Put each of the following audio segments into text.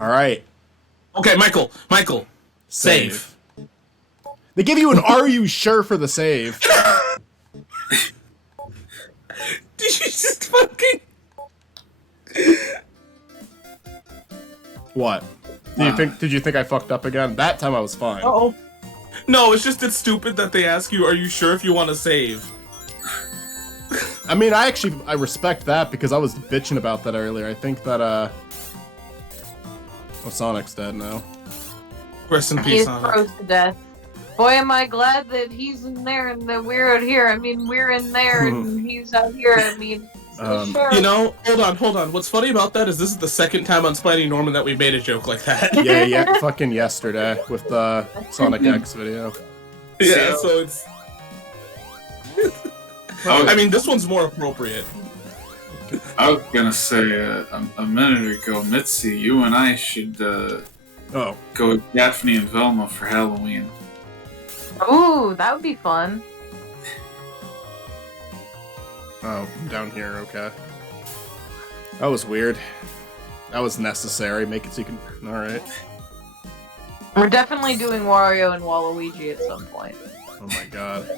All right. Okay, Michael. Save. They give you an "Are you sure" for the save. Did you just fucking... What? Did you think I fucked up again? That time I was fine. Uh-oh. No, it's stupid that they ask you, are you sure if you want to save? I mean, I respect that because I was bitching about that earlier. I think that, oh, Sonic's dead now. Rest in peace, He's Sonic. froze to death. Boy, am I glad that he's in there and that we're out here. I mean, we're in there and he's out here. I mean, sure. You know, hold on. What's funny about that is this is the second time on Spidey Norman that we made a joke like that. Yeah, fucking yesterday with the Sonic X video. Yeah, so it's... I mean, this one's more appropriate. I was gonna say a minute ago, Mitzi, you and I should go with Daphne and Velma for Halloween. Ooh, that would be fun. Oh, down here, okay. That was weird. That was necessary. Make it so you can... Alright. We're definitely doing Wario and Waluigi at some point. Oh my god.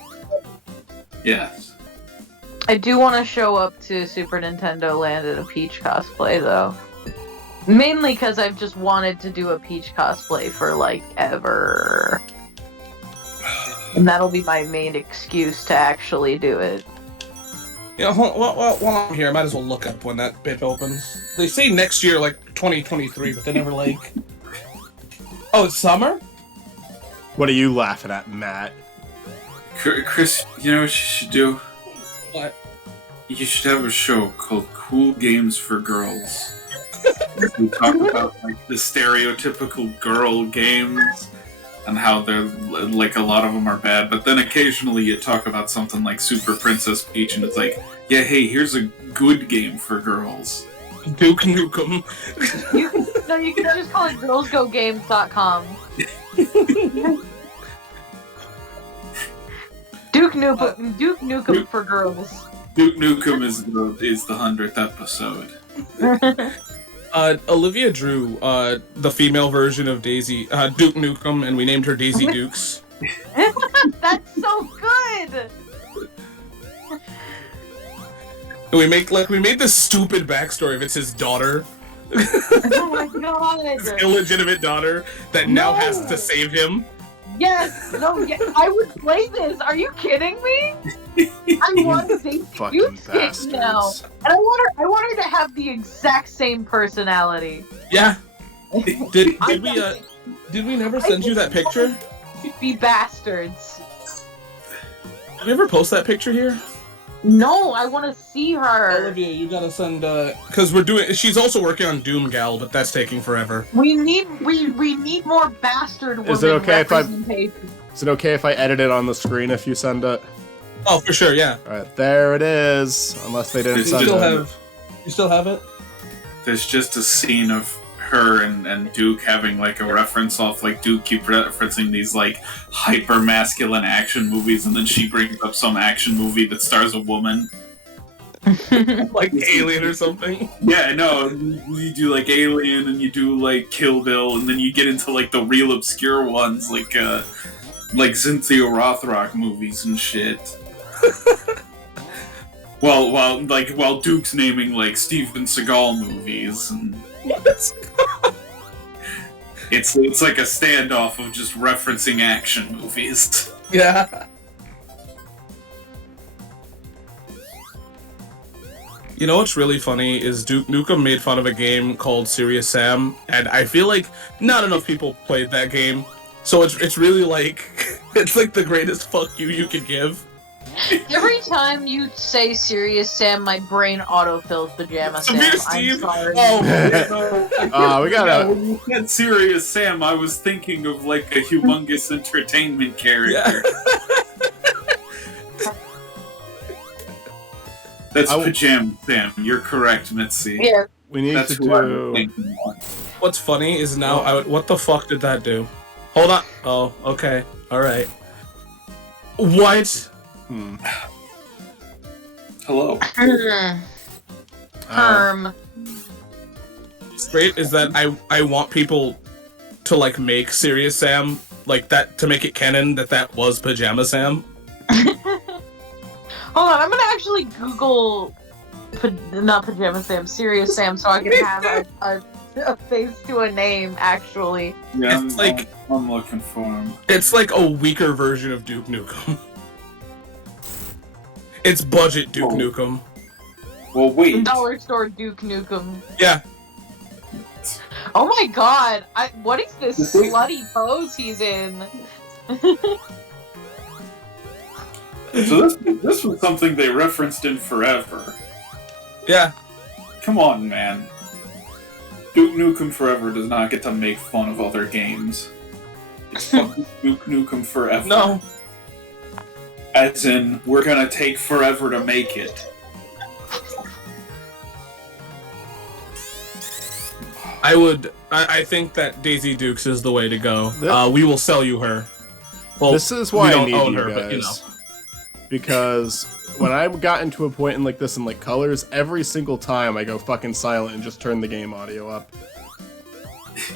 Yes. I do want to show up to Super Nintendo Land at a Peach cosplay, though. Mainly because I've just wanted to do a Peach cosplay for, like, ever. And that'll be my main excuse to actually do it. Yeah, while I'm here, I might as well look up when that bit opens. They say next year, like 2023, but they never like... Oh, it's summer? What are you laughing at, Matt? Chris, you know what you should do? What? You should have a show called Cool Games for Girls. We talk about like the stereotypical girl games and how they're like a lot of them are bad, but then occasionally you talk about something like Super Princess Peach and it's like, yeah, hey, here's a good game for girls. Duke Nukem. You can just call it girlgogames.com. Duke Nukem for girls. Duke Nukem is the 100th episode. Olivia drew the female version of Daisy, Duke Nukem, and we named her Daisy Dukes. That's so good! And we made this stupid backstory of it's his daughter. Oh my god! His illegitimate daughter that now has to save him. Yes! No, I would play this! Are you kidding me? I want Daisy Dukes kick now. And I want her to have the exact same personality. Yeah. Did we never send you that picture? Be bastards. Did we ever post that picture here? No, I want to see her. Olivia, you gotta send, because she's also working on Doom Gal, but that's taking forever. We need more bastard women representation. Is it okay if I edit it on the screen if you send it? Oh, for sure, yeah. Alright, there it is. Unless they didn't send it. You still have it? There's just a scene of her and Duke having like a reference off, like Duke keep referencing these like hyper masculine action movies, and then she brings up some action movie that stars a woman, like Alien or something. Yeah, no, you do like Alien and you do like Kill Bill, and then you get into like the real obscure ones like Cynthia Rothrock movies and shit. while Duke's naming like Steven Seagal movies and. It's like a standoff of just referencing action movies. Yeah. You know what's really funny is Duke Nukem made fun of a game called Serious Sam, and I feel like not enough people played that game. So it's really like it's like the greatest fuck you can give. Every time you say Serious Sam, my brain autofills Pajama Sam. Severe Steve. I'm sorry. We gotta. When you said Serious Sam, I was thinking of like a humongous entertainment character. Yeah. That's Pajama Sam. You're correct, Mitzi. Yeah. We need That's to who I was do. thinking of. What's funny is now what the fuck did that do? Hold on. Oh, okay. All right. What? Hello. what's great is that I want people to like make Serious Sam like that, to make it canon that was Pajama Sam. Hold on, I'm gonna actually Google not Pajama Sam, Serious Sam, so I can have a face to a name. Actually, Yeah, It's like- I'm looking for him. It's like a weaker version of Duke Nukem. It's budget Duke Oh. Nukem. Well, wait. Dollar Store Duke Nukem. Yeah. Oh my god! What is this Is he- slutty pose he's in? So this was something they referenced in Forever. Yeah. Come on, man. Duke Nukem Forever does not get to make fun of other games. It's fucking Duke Nukem Forever. No. As in, we're gonna take forever to make it. I think that Daisy Dukes is the way to go. Yep. We will sell you her. Well, This is why we I don't need own you her, guys. but you know. Because when I got into a point in like this in like colors, every single time I go fucking silent and just turn the game audio up.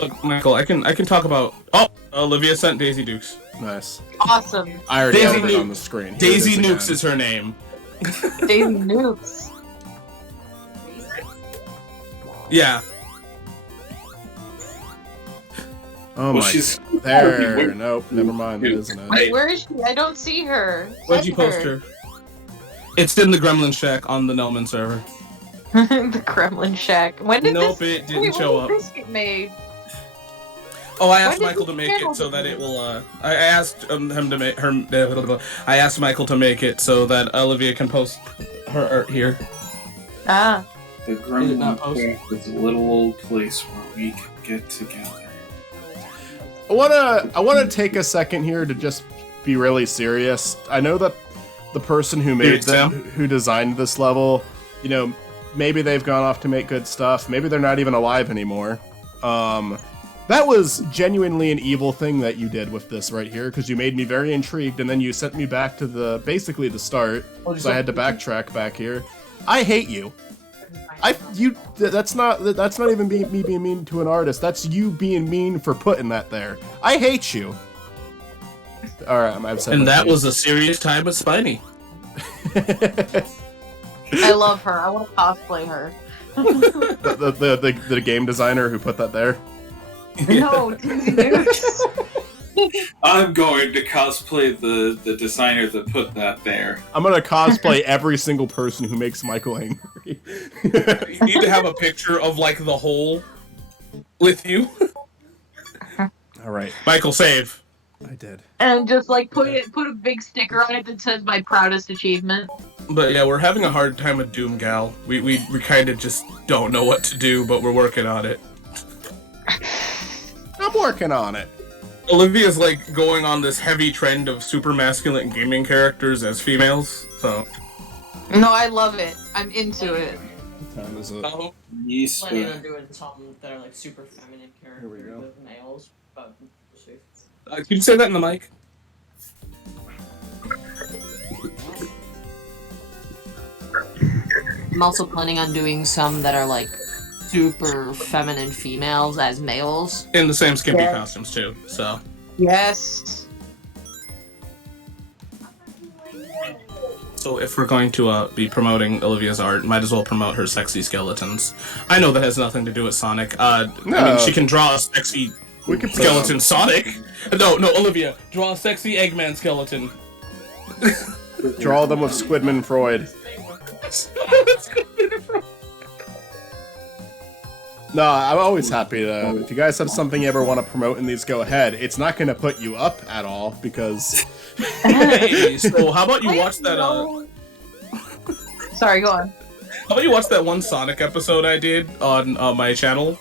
Look, Michael, I can talk about. Oh, Olivia sent Daisy Dukes. Nice. Awesome. I already Daisy have it Nuke- on the screen. Here Daisy it is Nukes again. is her name. Daisy Nukes. Yeah. Oh Well, my. she's There. Nope. Never mind. That isn't it. Wait, where is she? I don't see her. Where'd you Send post her? It's in the Gremlin Shack on the Nelman server. The Kremlin Shack. When did Nope, this? it didn't wait, show when up. did this get made? Oh, I asked When did Michael to this make channel it so get that it made? will. I asked him to make her. I asked Michael to make it so that Olivia can post her art here. Ah. The Did it not Gremlin post? Shack is a little old place where we can get together. I wanna take a second here to just be really serious. I know that the person who made Sam? who designed this level, you know, maybe they've gone off to make good stuff. Maybe they're not even alive anymore. That was genuinely an evil thing that you did with this right here, because you made me very intrigued, and then you sent me back to basically the start, so I had to backtrack back here. I hate you. That's not even me being mean to an artist. That's you being mean for putting that there. I hate you. All right, I've said. And my that piece. was a serious time with Spiny. I love her. I want to cosplay her. the game designer who put that there. No, Daisy Nukes. I'm going to cosplay the designer that put that there. I'm gonna cosplay every single person who makes Michael angry. You need to have a picture of like the hole with you. All right, Michael, save. I did. And just like put a big sticker on it that says my proudest achievement. But yeah, we're having a hard time with Doom Gal. We kind of just don't know what to do, but we're working on it. I'm working on it. Olivia's like going on this heavy trend of super masculine gaming characters as females, so. No, I love it. I'm into it. What time is it? Yes, Planning on doing some that are like super feminine Here we characters go. with males, but we'll see. Can you say that in the mic? I'm also planning on doing some that are like super feminine females as males. In the same skimpy Yeah. costumes too, so. Yes. So if we're going to be promoting Olivia's art, might as well promote her sexy skeletons. I know that has nothing to do with Sonic. I mean, she can draw a sexy We could put skeleton Sonic. No, Olivia, draw a sexy Eggman skeleton. draw them with Squidman Freud. No, I'm always happy to. If you guys have something you ever want to promote in these, go ahead. It's not going to put you up at all because. Hey, so how about you watch that? Sorry, go on. How about you watch that one Sonic episode I did on my channel?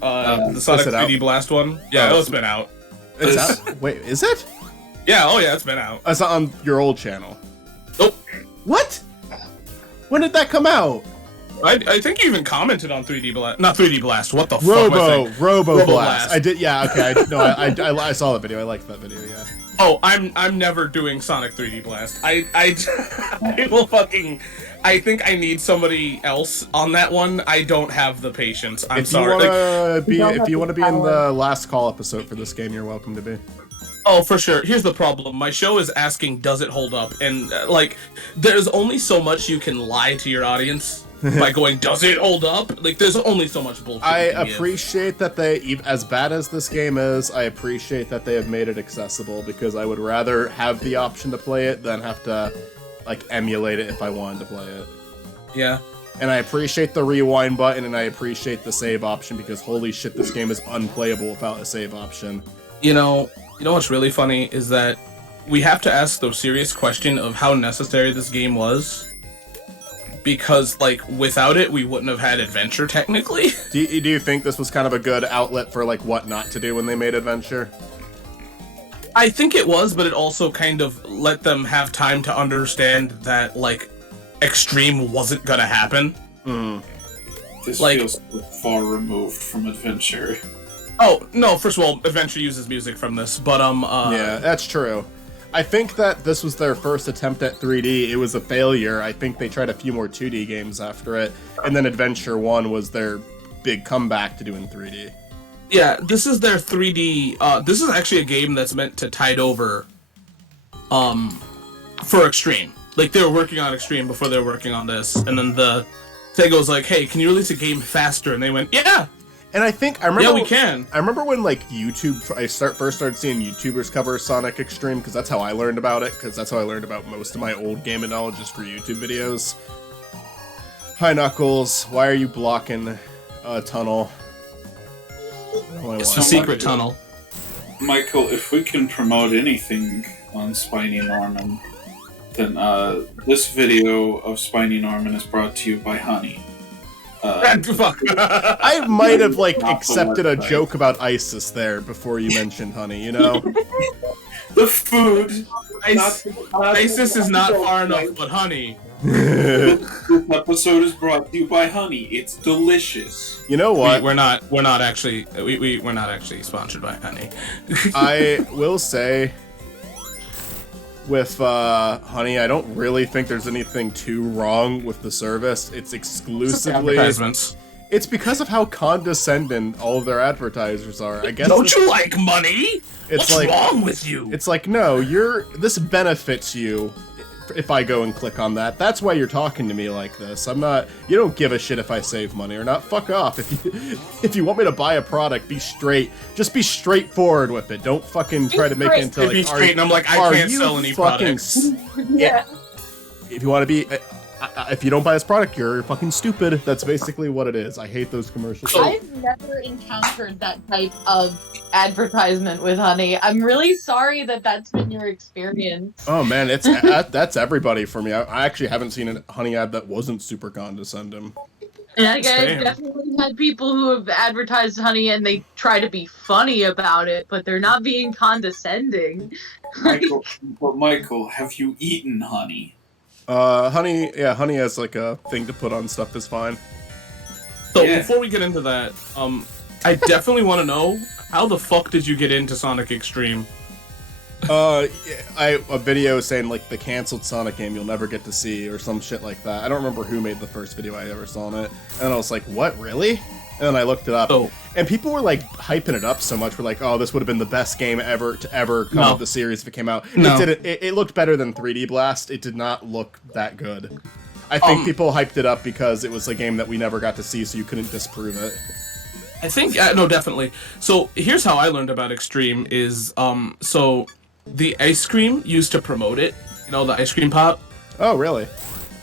The Sonic it out? 3D Blast one. Yeah, Oh. it's been out. It's out? Wait, is it? Yeah, oh yeah, it's been out. It's on your old channel. Nope. What? When did that come out? I think you even commented on 3D Blast. Not 3D Blast. What the fuck? am I saying? Robo Robo Blast. Blast. I did. Yeah. Okay. I saw the video. I liked that video. Yeah. Oh, I'm never doing Sonic 3D Blast. I will fucking. I think I need somebody else on that one. I don't have the patience. I'm sorry. If you want to be in the last call episode for this game, you're welcome to be. Oh, for sure. Here's the problem. My show is asking, does it hold up? And, like, there's only so much you can lie to your audience by going, does it hold up? Like, there's only so much bullshit I you can give. appreciate that they, as bad as this game is, I appreciate that they have made it accessible, because I would rather have the option to play it than have to, like, emulate it if I wanted to play it. Yeah. And I appreciate the rewind button, and I appreciate the save option, because holy shit, this game is unplayable without a save option. You know what's really funny is that we have to ask the serious question of how necessary this game was. Because, like, without it, we wouldn't have had Adventure, technically. Do you think this was kind of a good outlet for, like, what not to do when they made Adventure? I think it was, but it also kind of let them have time to understand that, like, Extreme wasn't gonna happen. This Like- feels so far removed from Adventure. Oh, no, first of all, Adventure uses music from this, but, Yeah, that's true. I think that this was their first attempt at 3D. It was a failure. I think they tried a few more 2D games after it, and then Adventure 1 was their big comeback to doing 3D. Yeah, this is their 3D, this is actually a game that's meant to tide over, for Extreme. Like, they were working on Extreme before they were working on this, and then the Sega was like, hey, can you release a game faster? And they went, yeah! And I remember. Yeah, we can. I remember when, like, YouTube. I first started seeing YouTubers cover Sonic Extreme, because that's how I learned about it. Because that's how I learned about most of my old gaming knowledge, is for YouTube videos. Hi, Knuckles. Why are you blocking a tunnel? It's a secret tunnel. Michael, if we can promote anything on Spiny Norman, then this video of Spiny Norman is brought to you by Honey. Fuck. I might have, like, Off the accepted a website. joke about ISIS there before you mentioned Honey, you know? The food! ISIS is not far enough, but honey. This episode is brought to you by Honey. It's delicious. You know what? We're not actually sponsored by honey. I will say, with Honey, I don't really think there's anything too wrong with the service. It's exclusively... Advertisements. It's because of how condescending all of their advertisers are. I guess Don't you like money? It's What's like- wrong with you? It's like, no, this benefits you if I go and click on that. That's why you're talking to me like this. You don't give a shit if I save money or not. Fuck off. If you want me to buy a product, be straight. Just be straightforward with it. Don't fucking try to make it into, Be like, straight, and I'm like, I are can't you sell any fucking products. Yeah. If you want to be, if you don't buy this product, you're fucking stupid. That's basically what it is. I hate those commercials. I've never encountered that type of advertisement with Honey. I'm really sorry that that's been your experience. Oh man, that's everybody for me. I actually haven't seen a Honey ad that wasn't super condescending. And I've Same. definitely had people who have advertised Honey and they try to be funny about it, but they're not being condescending. Michael, have you eaten Honey? Honey has like a thing to put on stuff is fine. So Yeah. before we get into that, I definitely want to know, how the fuck did you get into Sonic Extreme? A video saying like the canceled Sonic game you'll never get to see or some shit like that. I don't remember who made the first video I ever saw on it. And then I was like, what, really? And then I looked it up. So- And people were like hyping it up so much. We're like, oh, this would have been the best game ever to ever come No. of the series if it came out. No. It looked better than 3D Blast. It did not look that good. I think people hyped it up because it was a game that we never got to see, so you couldn't disprove it. I think, no, definitely. So here's how I learned about Extreme is, so the ice cream used to promote it, you know, the ice cream pop. Oh, really?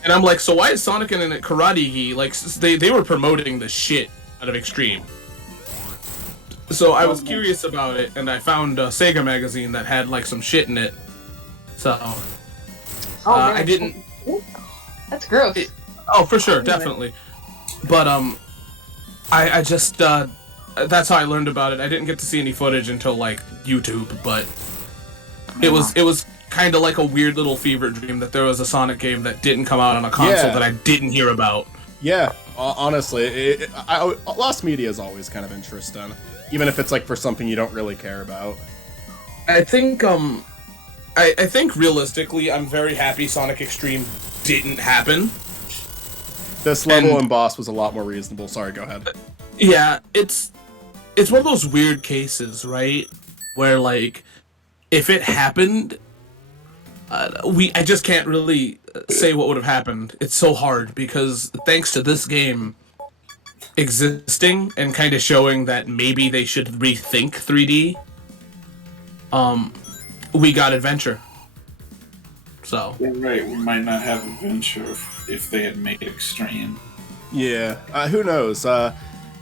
And I'm like, so why is Sonic and Karate-gi, like, they were promoting the shit out of Extreme. So I was curious about it, and I found a Sega magazine that had, like, some shit in it. So, man. I didn't... That's gross. Oh, for sure, definitely. But, I just, that's how I learned about it. I didn't get to see any footage until, like, YouTube, but it was kind of like a weird little fever dream that there was a Sonic game that didn't come out on a console Yeah. that I didn't hear about. Yeah, honestly, lost media is always kind of interesting, even if it's like for something you don't really care about. I think I think realistically, I'm very happy Sonic Extreme didn't happen. This level and boss was a lot more reasonable. Sorry, go ahead. Yeah, it's one of those weird cases, right? Where like, if it happened, I just can't really say what would have happened. It's so hard because thanks to this game existing and kind of showing that maybe they should rethink 3D, we got adventure. So You're right, we might not have adventure if they had made Extreme. Yeah, who knows?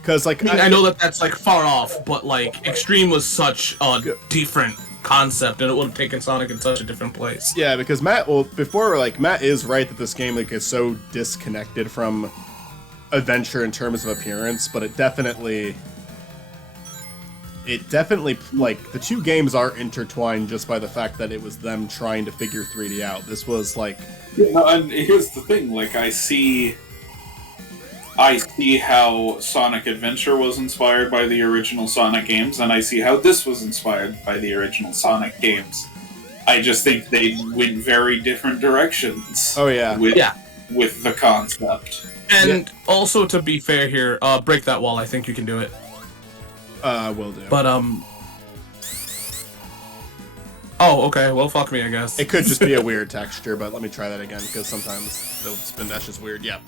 Because like I know that that's like far off, but like Extreme was such a different concept, and it would have taken Sonic in such a different place. Yeah, because Matt Matt is right that this game like is so disconnected from adventure in terms of appearance, but it definitely like the two games are intertwined just by the fact that it was them trying to figure 3D out. This was like No, and here's the thing, like I see how Sonic Adventure was inspired by the original Sonic games, and I see how this was inspired by the original Sonic games. I just think they went very different directions. Oh yeah. With the concept. And also, to be fair here, break that wall. I think you can do it. Will do. But oh, okay. Well, fuck me, I guess. It could just be a weird texture, but let me try that again because sometimes the spin dash is weird. Yep.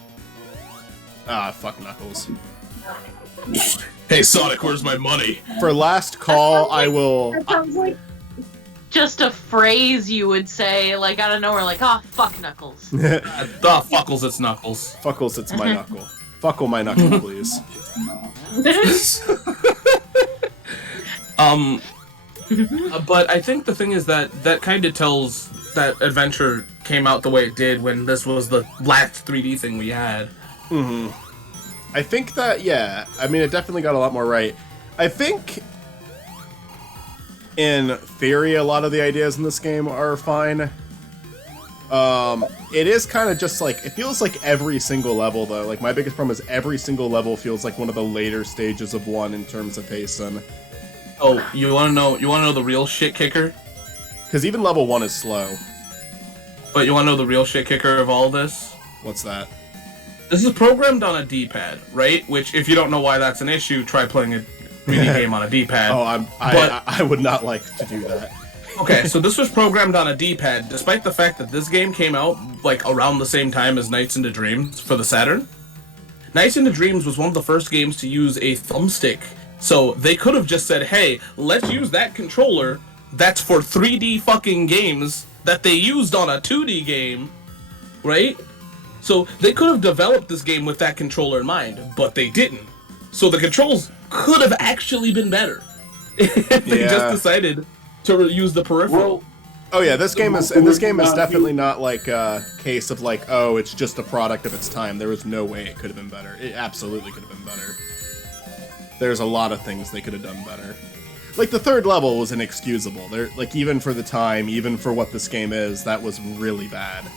Fuck Knuckles. Hey, Sonic, where's my money? For last call, I will. That sounds like just a phrase you would say, like out of nowhere, like, "Oh, fuck Knuckles." Fuckles, it's Knuckles. Fuckles, it's my knuckle. Fuckle my knuckle, please. But I think the thing is that kind of tells that Adventure came out the way it did when this was the last 3D thing we had. Mm-hmm. I think that, yeah, I mean, it definitely got a lot more right. I think, in theory, a lot of the ideas in this game are fine. It is kind of just like, it feels like every single level, though. Like, my biggest problem is every single level feels like one of the later stages of one in terms of pacing. Oh, you wanna know the real shit kicker? Because even level 1 is slow. But you wanna know the real shit kicker of all this? What's that? This is programmed on a D-pad, right? Which, if you don't know why that's an issue, try playing a 3D game on a D-pad. Oh, I would not like to do that. Okay, so this was programmed on a D-pad, despite the fact that this game came out, like, around the same time as Nights into Dreams for the Saturn. Nights into Dreams was one of the first games to use a thumbstick, so they could have just said, hey, let's use that controller that's for 3D fucking games that they used on a 2D game, right? So they could have developed this game with that controller in mind, but they didn't. So the controls could have actually been better if they just decided to use the peripheral. Oh yeah, this game is definitely not like a case of like, oh, it's just a product of its time. There was no way it could have been better. It absolutely could have been better. There's a lot of things they could have done better. Like the third level was inexcusable. There, like even for the time, even for what this game is, that was really bad.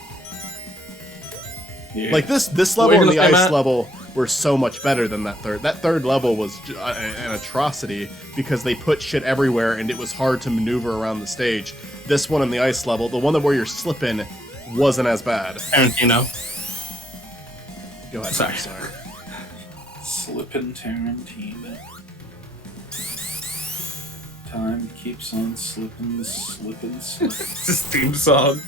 Yeah. Like this level and the ice level were so much better than that third. That third level was an atrocity because they put shit everywhere and it was hard to maneuver around the stage. This one and the ice level, the one where you're slipping, wasn't as bad. Tarantino. Go ahead. Sorry. Slippin' Tarantino. Time keeps on slipping. It's his theme song.